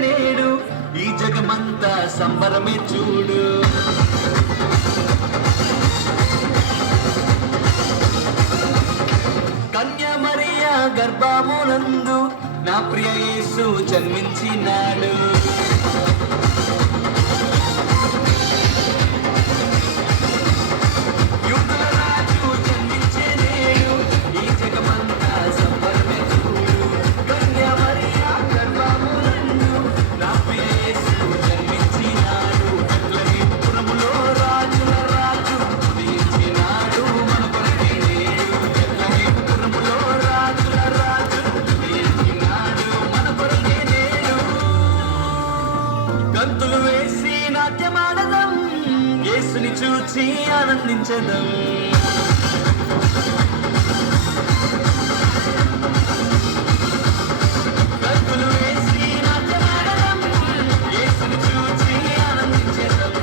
నేడు ఈ జగమంతా సంబరమే చూడు. కన్య మరియా గర్భమునందు నా ప్రియ యేసు జన్మించినాడు. గంతులు వేసి నాట్యమాడదాం, యేసుని చూచి ఆనందించదాం. గంతులు వేసి నాట్యమాడదాం, యేసుని చూచి ఆనందించదాం.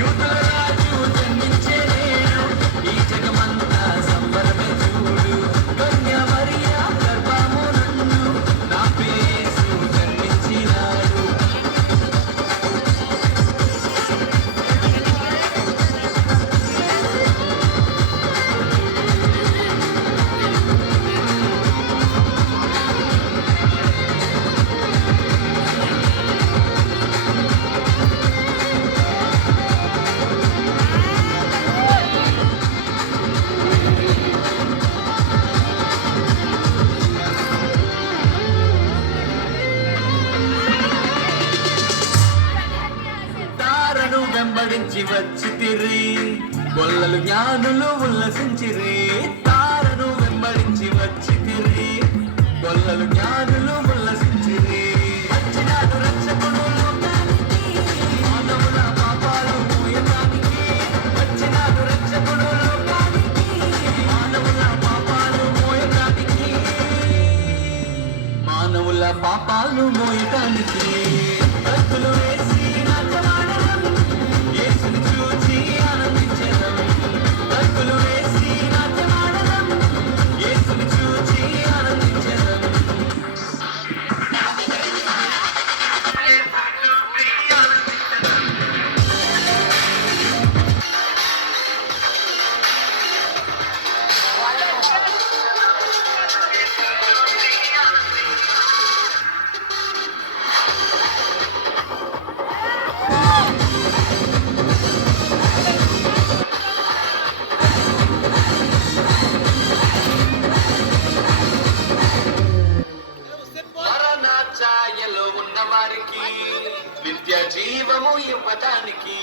యూదుల రాజు జన్మించే నేడు ఈ జగమంతా సంబరమే చూడు. కన్య మరియా గర్భమునందు నా ప్రియ యేసు జన్మించినాడు. వెంబడించి వచ్చి తిరి గొల్లలు జ్ఞానులు ఉల్లసించిరి. తారను వెంబడించి వచ్చి తిరి గొల్లలు జ్ఞానులు ఉల్లసించిరి. వచ్చినాడు రక్షకుడు లోకానికి, మానవుల పాపాలు మోయడానికి. వచ్చినాడు రక్షకుడు లోకానికి, మానవుల పాపాలు మోయడానికి. మానవుల పాపాలు మోయడానికి. కత్తులు వేసి యేసుని చూచి ఆనందించెదం. కత్తులు వేసి నాట్యమాడదాం, యేసుని చూచి ఆనందించెదం. ఛాయలో ఉన్న వారికి నిత్య జీవము ఇవ్వటానికి.